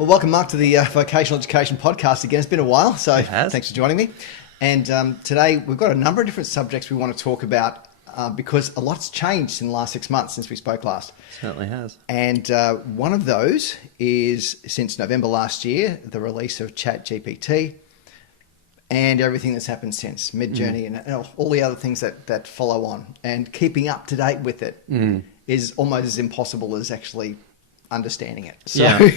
Well, welcome, Mark, to the Vocational Education Podcast again. It's been a while, so thanks for joining me. And today we've got a number of different subjects we want to talk about because a lot's changed in the last 6 months since we spoke last. Certainly has. And one of those is, since November last year, the release of ChatGPT and everything that's happened since, Mid-Journey and all the other things that follow on. And keeping up to date with it is almost as impossible as actually understanding it. So,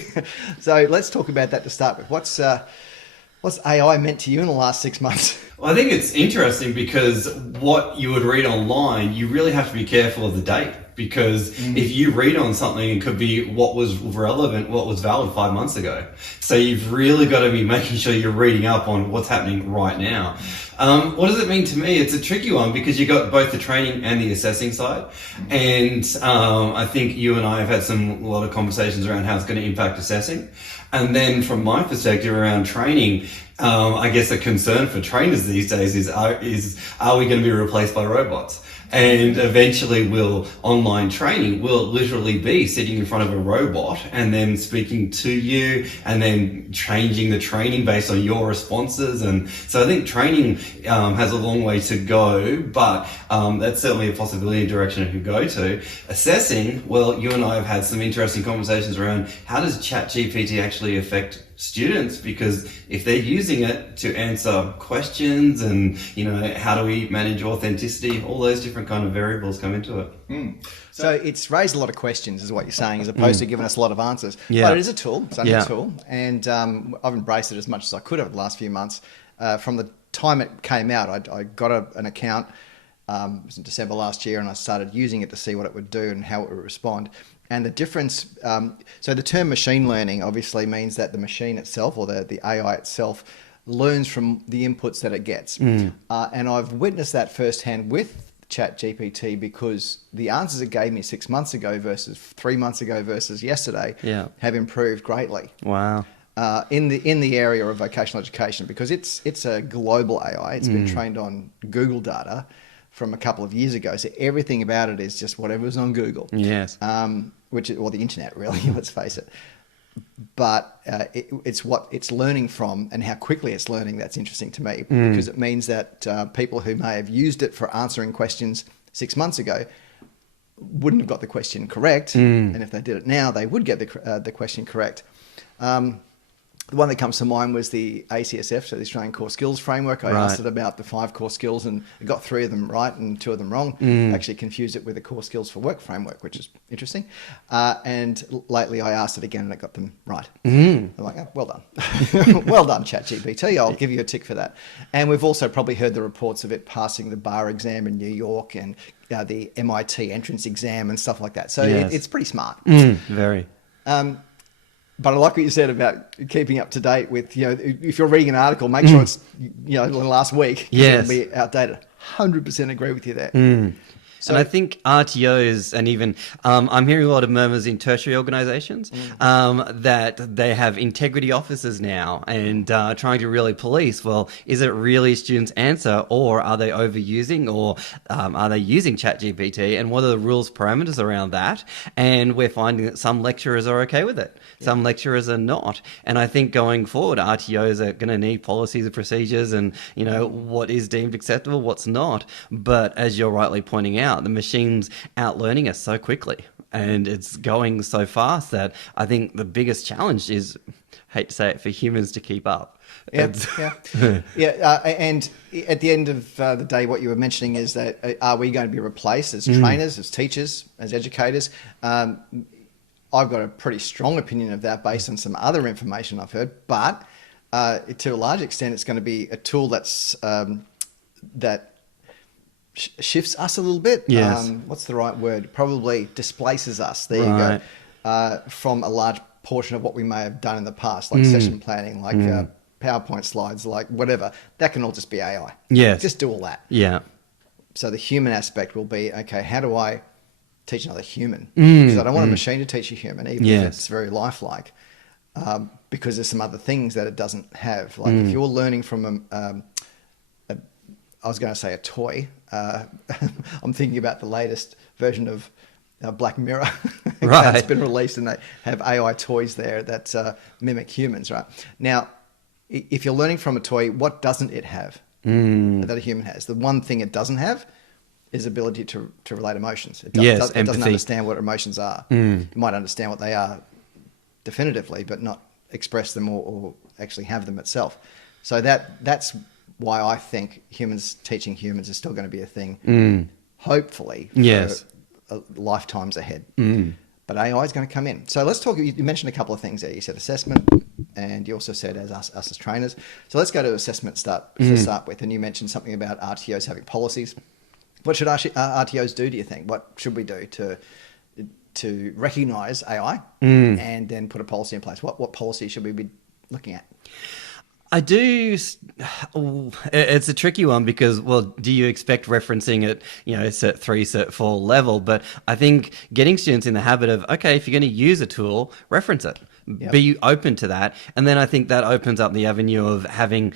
so let's talk about that to start with. What's AI meant to you in the last 6 months? Well, I think it's interesting because what you would read online, you really have to be careful of the date, because if you read on something, it could be what was relevant, what was valid 5 months ago. So you've really got to be making sure you're reading up on what's happening right now. What does it mean to me? It's a tricky one because you got both the training and the assessing side. And I think you and I have had a lot of conversations around how it's going to impact assessing. And then from my perspective around training, I guess a concern for trainers these days is are we going to be replaced by robots? And eventually online training will literally be sitting in front of a robot and then speaking to you and then changing the training based on your responses. And so I think training has a long way to go, but that's certainly a possibility and direction it could go to. Assessing, well, you and I have had some interesting conversations around how does ChatGPT actually affect students, because if they're using it to answer questions and, how do we manage authenticity, all those different kind of variables come into it. So it's raised a lot of questions, is what you're saying, as opposed to giving us a lot of answers. Yeah. But it is a tool. It's only a tool. And I've embraced it as much as I could over the last few months. From the time it came out, I got an account. It was in December last year, and I started using it to see what it would do and how it would respond. And the difference, so the term machine learning obviously means that the machine itself, or the AI itself, learns from the inputs that it gets. And I've witnessed that firsthand with ChatGPT, because the answers it gave me 6 months ago versus 3 months ago versus yesterday have improved greatly. Wow. In the area of vocational education, because it's a global AI. It's been trained on Google data from a couple of years ago. So everything about it is just whatever's on Google. Yes. Or the internet, really, let's face it. But it's what it's learning from and how quickly it's learning that's interesting to me, because it means that people who may have used it for answering questions 6 months ago wouldn't have got the question correct. And if they did it now, they would get the question correct. The one that comes to mind was the ACSF, so the Australian Core Skills Framework. I asked it about the 5 core skills, and it got 3 of them right and 2 of them wrong. Actually confused it with the Core Skills for Work framework, which is interesting. And lately I asked it again and it got them right. I'm like, oh, well done. Well done, ChatGPT. I'll give you a tick for that. And we've also probably heard the reports of it passing the bar exam in New York and the MIT entrance exam and stuff like that. So it's pretty smart. Very. But I like what you said about keeping up to date with, if you're reading an article, make sure it's, in the last week. Yes. It'll be outdated. 100% agree with you there. So, and I think RTOs and even I'm hearing a lot of murmurs in tertiary organisations that they have integrity officers now and trying to really police, well, is it really students' answer, or are they overusing, or are they using ChatGPT, and what are the rules parameters around that? And we're finding that some lecturers are okay with it. Some lecturers are not. And I think going forward, RTOs are going to need policies and procedures and, what is deemed acceptable, what's not. But as you're rightly pointing out, the machine's outlearning us so quickly and it's going so fast that I think the biggest challenge is, hate to say it, for humans to keep up. And at the end of the day, what you were mentioning is that are we going to be replaced as trainers, as teachers, as educators? I've got a pretty strong opinion of that based on some other information I've heard, but to a large extent, it's going to be a tool that's that shifts us a little bit. Yes. What's the right word? Probably displaces us. There you go. From a large portion of what we may have done in the past, like session planning, like PowerPoint slides, like whatever. That can all just be AI. Yes. Just do all that. Yeah. So the human aspect will be, okay, how do I teach another human? Because I don't want a machine to teach a human, even if it's very lifelike. Because there's some other things that it doesn't have. Like if you're learning from I was going to say a toy. I'm thinking about the latest version of Black Mirror. Right. That's been released, and they have AI toys there that mimic humans, right? Now, if you're learning from a toy, what doesn't it have that a human has? The one thing it doesn't have is ability to relate emotions. It doesn't empathy. understand what emotions are. It might understand what they are definitively, but not express them or actually have them itself. So that's why I think teaching humans is still going to be a thing, hopefully, for lifetimes ahead. But AI is going to come in. So let's talk. You mentioned a couple of things there. You said assessment, and you also said as us as trainers. So let's go to assessment to start with. And you mentioned something about RTOs having policies. What should RTOs do you think? What should we do to recognise AI and then put a policy in place? What policy should we be looking at? I do. It's a tricky one because, well, do you expect referencing at, Cert 3, Cert 4 level? But I think getting students in the habit of, okay, if you're going to use a tool, reference it. Yep. Be open to that. And then I think that opens up the avenue of having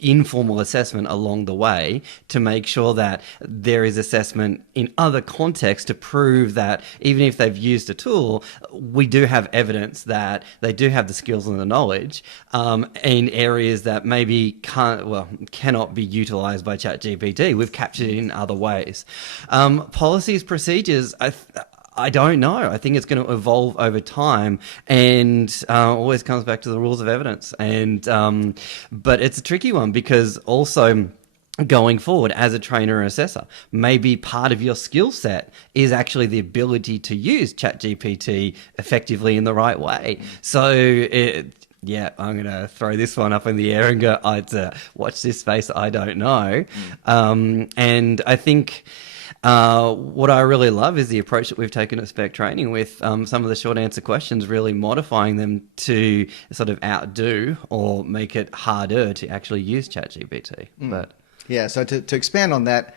informal assessment along the way to make sure that there is assessment in other contexts to prove that even if they've used a tool, we do have evidence that they do have the skills and the knowledge in areas that maybe cannot be utilized by ChatGPT. We've captured it in other ways. Policies, procedures, I don't know. I think it's going to evolve over time, and always comes back to the rules of evidence. And but it's a tricky one because also going forward as a trainer or assessor, maybe part of your skill set is actually the ability to use ChatGPT effectively in the right way. So I'm going to throw this one up in the air and go, watch this space. I don't know. And I think what I really love is the approach that we've taken at Spec Training with some of the short answer questions, really modifying them to sort of outdo or make it harder to actually use ChatGPT. But so to expand on that,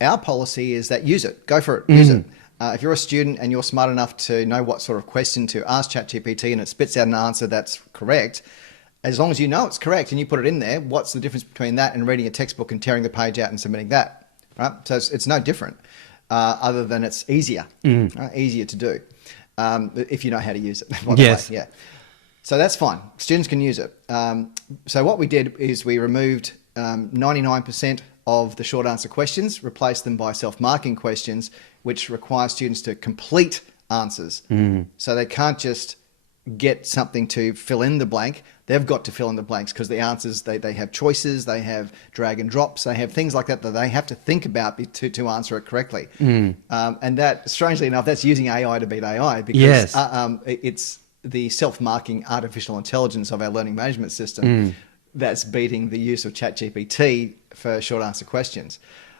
our policy is that use it, go for it, use it. If you're a student and you're smart enough to know what sort of question to ask ChatGPT and it spits out an answer that's correct, as long as you know it's correct and you put it in there, what's the difference between that and reading a textbook and tearing the page out and submitting that? Right? So it's no different, other than it's easier, easier to do if you know how to use it. By the way. Yeah. So that's fine. Students can use it. So what we did is we removed 99% of the short answer questions, replaced them by self-marking questions, which require students to complete answers. So they can't just get something to fill in the blank. They've got to fill in the blanks because the answers, they have choices, they have drag and drops, they have things like that they have to think about to answer it correctly. And that, strangely enough, that's using AI to beat AI because it's the self-marking artificial intelligence of our learning management system that's beating the use of ChatGPT for short answer questions.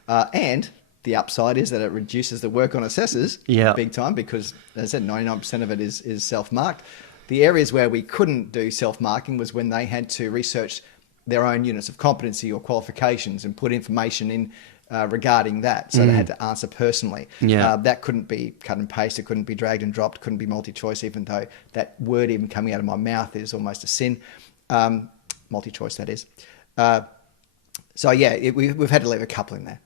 And the upside is that it reduces the work on assessors big time because, as I said, 99% of it is self-marked. The areas where we couldn't do self-marking was when they had to research their own units of competency or qualifications and put information in regarding that. So they had to answer personally. That couldn't be cut and paste. It couldn't be dragged and dropped. Couldn't be multi-choice, even though that word even coming out of my mouth is almost a sin. Multi-choice, that is. We've had to leave a couple in there.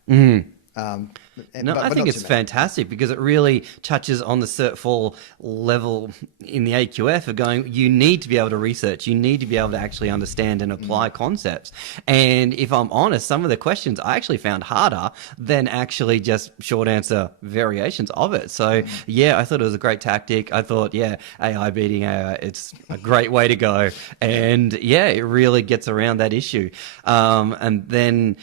I think it's fantastic because it really touches on the Cert 4 level in the AQF of going, you need to be able to research, you need to be able to actually understand and apply concepts. And if I'm honest, some of the questions I actually found harder than actually just short answer variations of it. So I thought it was a great tactic. I thought, AI beating AI, it's a great way to go. And it really gets around that issue. And then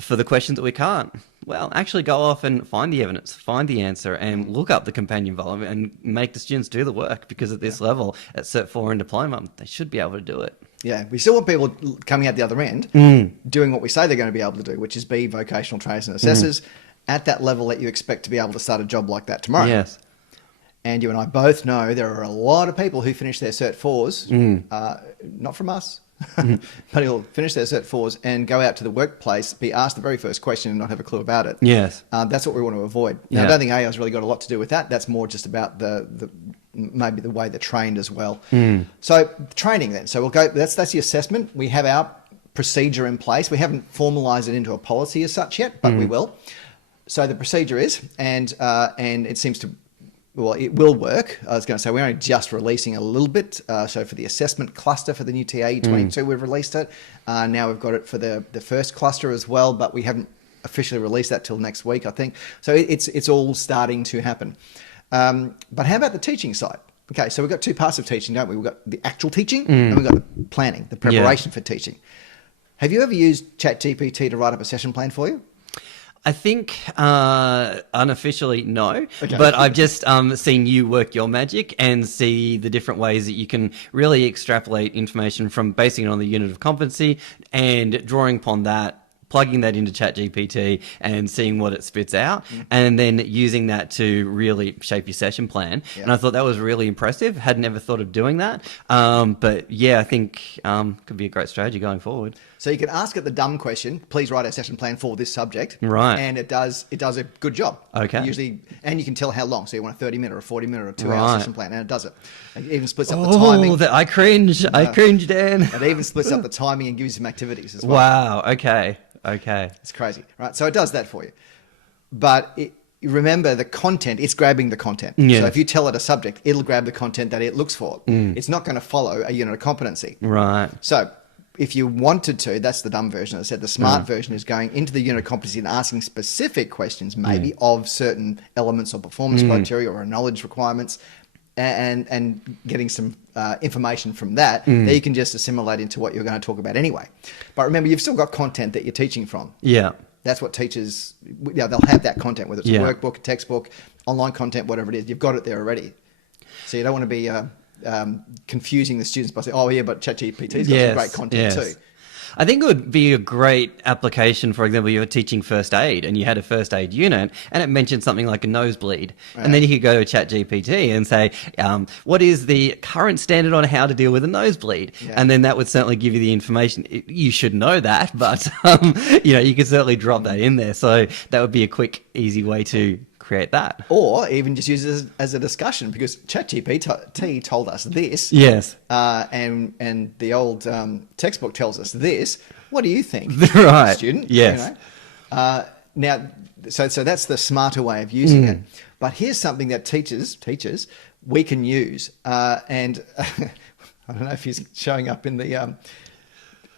for the questions that we can't, well, actually go off and find the evidence, find the answer, and look up the companion volume and make the students do the work because at this level, at Cert 4 and diploma, they should be able to do it. Yeah, we still want people coming out the other end doing what we say they're going to be able to do, which is be vocational trainers and assessors at that level that you expect to be able to start a job like that tomorrow. Yes. And you and I both know there are a lot of people who finish their Cert 4s, not from us, but he'll finish their Cert 4s and go out to the workplace, be asked the very first question and not have a clue about it. Yes. That's what we want to avoid. Now, I don't think AI's really got a lot to do with that. That's more just about the maybe the way they're trained as well. So training then. So we'll go, that's the assessment. We have our procedure in place. We haven't formalized it into a policy as such yet, but we will. So the procedure is, and it seems to well, it will work. I was going to say we're only just releasing a little bit. So for the assessment cluster for the new TAE 22, we've released it. Now we've got it for the first cluster as well, but we haven't officially released that till next week, I think. So it's all starting to happen. But how about the teaching side? Okay, so we've got two parts of teaching, don't we? We've got the actual teaching and we've got the planning, the preparation for teaching. Have you ever used ChatGPT to write up a session plan for you? I think unofficially, no. Okay. But I've just seen you work your magic and see the different ways that you can really extrapolate information from basing it on the unit of competency and drawing upon that, plugging that into ChatGPT and seeing what it spits out, and then using that to really shape your session plan. Yeah. And I thought that was really impressive. Hadn't ever thought of doing that. But yeah, I think could be a great strategy going forward. So you can ask it the dumb question, please write a session plan for this subject. Right. And it does a good job. Okay. Usually, and you can tell how long. So you want a 30-minute or 40-minute or 2-hour session plan, and it does it. It even splits up the timing. I cringe. I cringe, Dan. It even splits up the timing and gives you some activities as well. Wow. Okay. It's crazy, right? So it does that for you. But remember the content, it's grabbing the content. Yeah. So if you tell it a subject, it'll grab the content that it looks for. It's not going to follow a unit of competency. Right. So if you wanted to, that's the dumb version. I said the smart version is going into the unit of competency and asking specific questions, maybe of certain elements or performance criteria or knowledge requirements, and getting some information from that you can just assimilate into what you're going to talk about anyway. But remember, you've still got content that you're teaching from. Yeah. That's what teachers, they'll have that content, whether it's a workbook, a textbook, online content, whatever it is. You've got it there already. So you don't want to be confusing the students by saying, oh, yeah, but ChatGPT's got some great content too. I think it would be a great application, for example, you were teaching first aid and you had a first aid unit and it mentioned something like a nosebleed. Right. And then you could go to ChatGPT and say, what is the current standard on how to deal with a nosebleed? Yeah. And then that would certainly give you the information. You should know that, but you could certainly drop that in there. So that would be a quick, easy way to create that. Or even just use it as a discussion, because ChatGPT told us this. Yes. And the old textbook tells us this. What do you think? Right. Student? Yes. Now, so that's the smarter way of using it. But here's something that teachers, we can use. And I don't know if he's showing up in the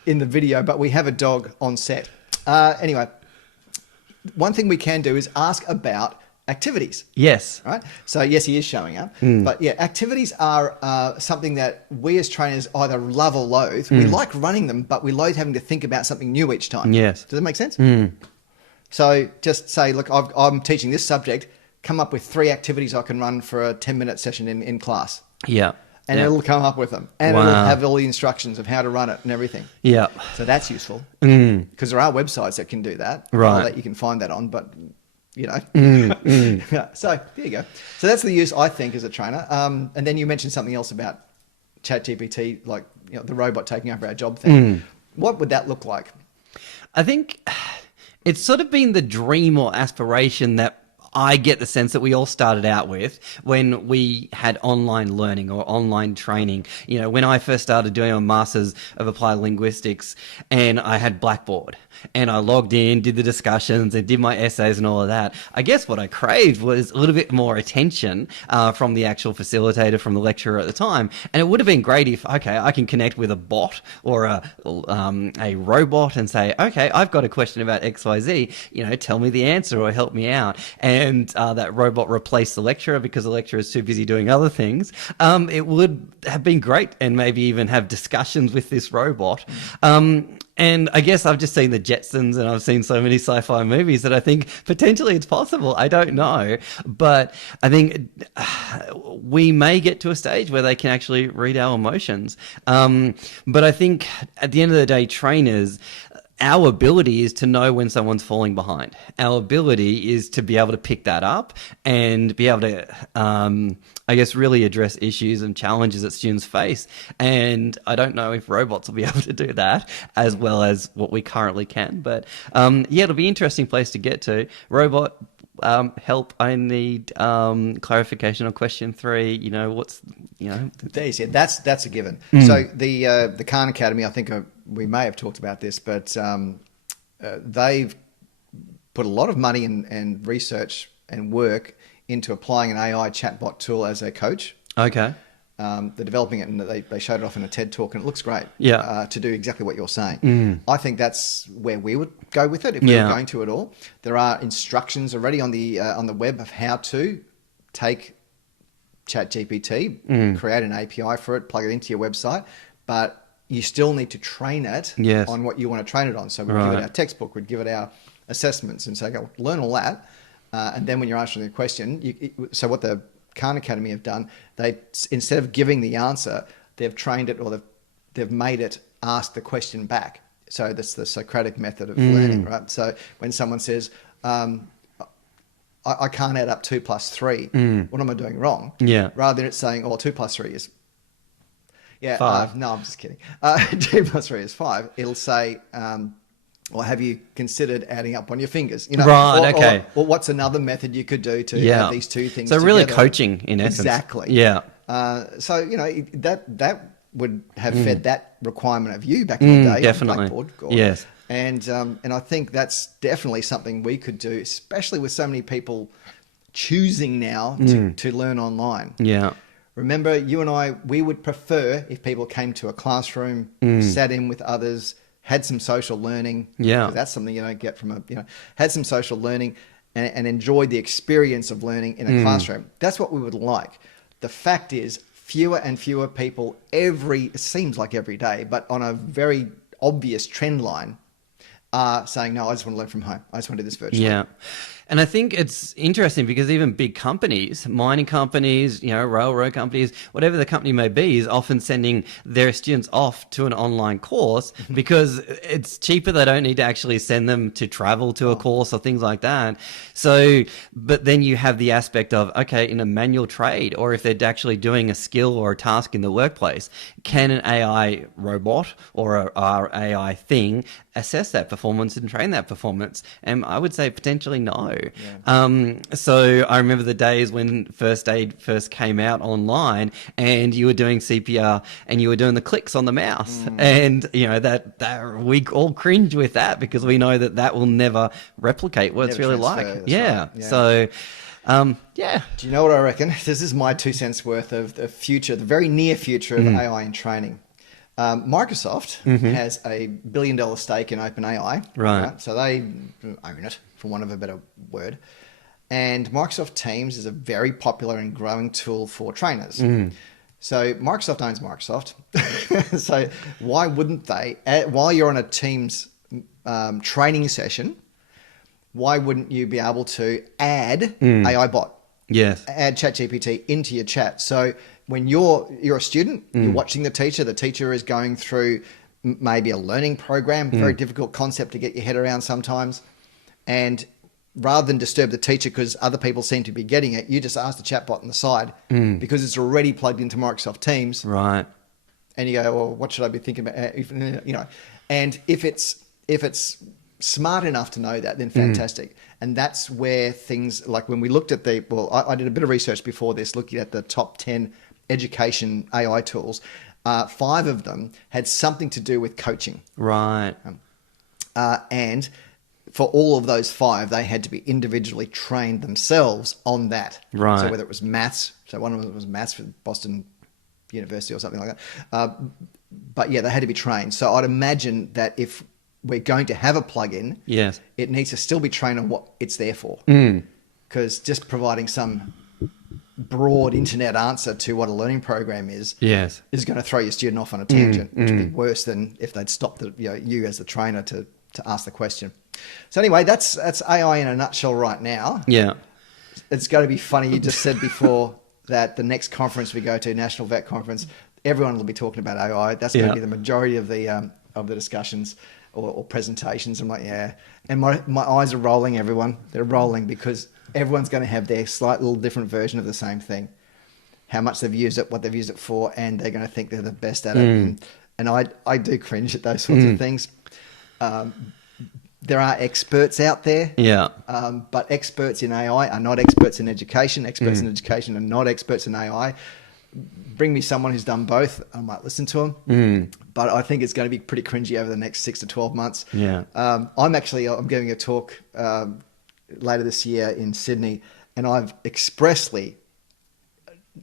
video, but we have a dog on set. Anyway, one thing we can do is ask about activities. Yes. Right? So yes, he is showing up. But yeah, activities are something that we as trainers either love or loathe. We like running them, but we loathe having to think about something new each time. Yes. Does that make sense? So just say, look, I'm teaching this subject. Come up with 3 activities I can run for a 10-minute session in class. Yeah. And it'll come up with them. And it'll have all the instructions of how to run it and everything. Yeah. So that's useful. Because there are websites that can do that. Right. That you can find that on, but yeah, so there you go. So that's the use, I think, as a trainer. And then you mentioned something else about ChatGPT, like the robot taking over our job thing. What would that look like? I think it's sort of been the dream or aspiration that I get the sense that we all started out with when we had online learning or online training. When I first started doing a Masters of Applied Linguistics and I had Blackboard and I logged in, did the discussions and did my essays and all of that, I guess what I craved was a little bit more attention from the actual facilitator, from the lecturer at the time. And it would have been great if, okay, I can connect with a bot or a robot and say, okay, I've got a question about XYZ, tell me the answer or help me out. And that robot replaced the lecturer because the lecturer is too busy doing other things. It would have been great, and maybe even have discussions with this robot. And I guess I've just seen the Jetsons and I've seen so many sci-fi movies that I think potentially it's possible. I don't know. But I think we may get to a stage where they can actually read our emotions. But I think at the end of the day, trainers, our ability is to know when someone's falling behind. Our ability is to be able to pick that up and be able to, really address issues and challenges that students face. And I don't know if robots will be able to do that as well as what we currently can. But it'll be an interesting place to get to. Robot, help, I need clarification on question 3. That's a given. So the Khan Academy, I think we may have talked about this, but they've put a lot of money and research and work into applying an AI chatbot tool as a coach. Okay. They're developing it, and they showed it off in a TED talk, and it looks great. Yeah. To do exactly what you're saying. I think that's where we would go with it if we were going to at all. There are instructions already on the web of how to take ChatGPT, create an API for it, plug it into your website, but you still need to train it on what you want to train it on. So we'd give it our textbook, we'd give it our assessments, and say, go learn all that, and then when you're answering the question, so what the Khan Academy have done, they, instead of giving the answer, they've trained it, or they've made it ask the question back. So that's the Socratic method of learning, right? So when someone says, I can't add up 2 plus 3, what am I doing wrong? Yeah. Rather than it saying, 2 plus 3 is 5. No, I'm just kidding. 2 plus 3 is 5. It'll say, or have you considered adding up on your fingers? Right, okay. Or what's another method you could do to add these two things together? So really coaching in essence. Exactly. Yeah. So, that would have fed that requirement of you back in the day. Definitely. On Blackboard, Gordon. Yes. And I think that's definitely something we could do, especially with so many people choosing now to learn online. Yeah. Remember, you and I, we would prefer if people came to a classroom, sat in with others, had some social learning. Yeah. 'Cause that's something you don't get from had some social learning and enjoyed the experience of learning in a classroom. That's what we would like. The fact is, fewer and fewer people it seems like every day, but on a very obvious trend line, are saying, no, I just want to learn from home. I just want to do this virtually. Yeah. And I think it's interesting because even big companies, mining companies, railroad companies, whatever the company may be, is often sending their students off to an online course because it's cheaper. They don't need to actually send them to travel to a course or things like that. So, but then you have the aspect of, okay, in a manual trade, or if they're actually doing a skill or a task in the workplace, can an AI robot or our AI thing assess that performance and train that performance? And I would say potentially no. Yeah. So I remember the days when first aid first came out online, and you were doing CPR and you were doing the clicks on the mouse, and that we all cringe with that because we know that will never replicate what it's really like. Yeah. Right. Yeah. So. Do you know what I reckon? This is my 2 cents worth of the future, the very near future of AI in training. Microsoft has a $1 billion stake in OpenAI. Right. So they own it, for want of a better word. And Microsoft Teams is a very popular and growing tool for trainers. So Microsoft owns Microsoft. So why wouldn't they, while you're on a Teams training session, why wouldn't you be able to add AI bot? Yes. Add ChatGPT into your chat. So when you're a student, you're watching the teacher is going through maybe a learning program, very difficult concept to get your head around sometimes. And rather than disturb the teacher because other people seem to be getting it, you just ask the chatbot on the side because it's already plugged into Microsoft Teams. Right. And you go, well, what should I be thinking about? And if it's smart enough to know that, then fantastic. And that's where things like when we looked at I did a bit of research before this, looking at the top 10 education AI tools. 5 of them had something to do with coaching. Right. And for all of those 5, they had to be individually trained themselves on that. Right. So whether it was maths, so one of them was maths for Boston University or something like that. But yeah, they had to be trained. So I'd imagine that if we're going to have a plugin, yes, it needs to still be trained on what it's there for. Because just providing some broad internet answer to what a learning program is going to throw your student off on a tangent, which would be worse than if they'd stopped you as the trainer to ask the question. So anyway, that's AI in a nutshell right now. Yeah. It's going to be funny. You just said before that the next conference we go to, National VEP Conference, everyone will be talking about AI. That's going to be the majority of the discussions or presentations. I'm like, yeah. And my eyes are rolling, everyone. They're rolling because everyone's going to have their slight little different version of the same thing. How much they've used it, what they've used it for, and they're going to think they're the best at it. And I do cringe at those sorts of things. There are experts out there, but experts in AI are not experts in education. Experts in education are not experts in AI. Bring me someone who's done both, I might listen to them. But I think it's going to be pretty cringy over the next 6 to 12 months. Yeah. I'm giving a talk later this year in Sydney, and I've expressly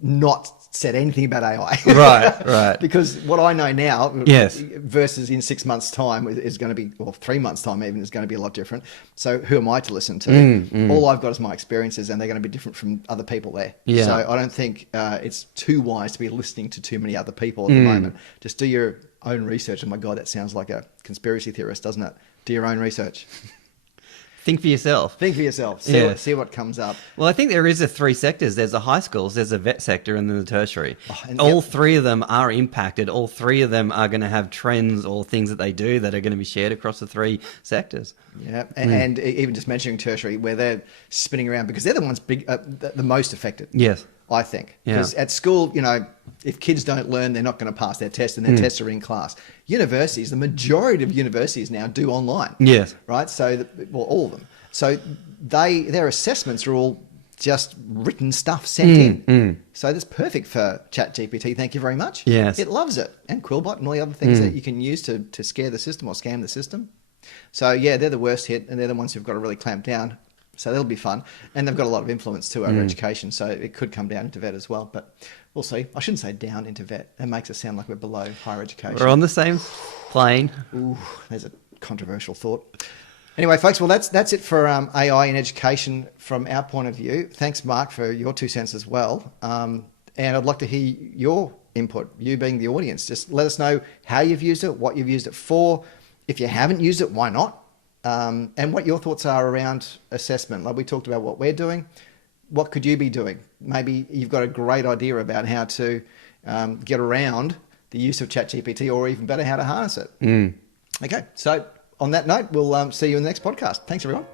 not said anything about AI. Right. Because what I know now Yes. versus in 6 months' time is going to be, or 3 months' time even, is going to be a lot different. So who am I to listen to? All I've got is my experiences, and they're going to be different from other people there. Yeah. So I don't think it's too wise to be listening to too many other people at the moment. Just do your own research. Oh my God, that sounds like a conspiracy theorist, doesn't it? Do your own research. Think for yourself. Think for yourself. See what comes up. Well, I think there is 3 sectors. There's the high schools, there's the vet sector, and then the tertiary. And all 3 of them are impacted. All 3 of them are going to have trends or things that they do that are going to be shared across the 3 sectors. Yeah, and even just mentioning tertiary, where they're spinning around, because they're the ones the most affected. Yes. I think. Because at school, if kids don't learn, they're not going to pass their test, and their tests are in class. Universities, the majority of universities now do online. Yes. Right? So, all of them. So their assessments are all just written stuff sent in. So that's perfect for ChatGPT. Thank you very much. Yes. It loves it. And Quillbot and all the other things that you can use to scare the system or scam the system. So yeah, they're the worst hit, and they're the ones who've got to really clamp down. So that'll be fun. And they've got a lot of influence too over education. So it could come down into vet as well. But we'll see. I shouldn't say down into vet. That makes it sound like we're below higher education. We're on the same plane. Ooh, there's a controversial thought. Anyway, folks, well, that's it for AI in education from our point of view. Thanks, Mark, for your 2 cents as well. And I'd like to hear your input, you being the audience. Just let us know how you've used it, what you've used it for. If you haven't used it, why not? And what your thoughts are around assessment. Like we talked about what we're doing. What could you be doing? Maybe you've got a great idea about how to get around the use of ChatGPT, or even better, how to harness it. Okay, so on that note, we'll see you in the next podcast. Thanks, everyone.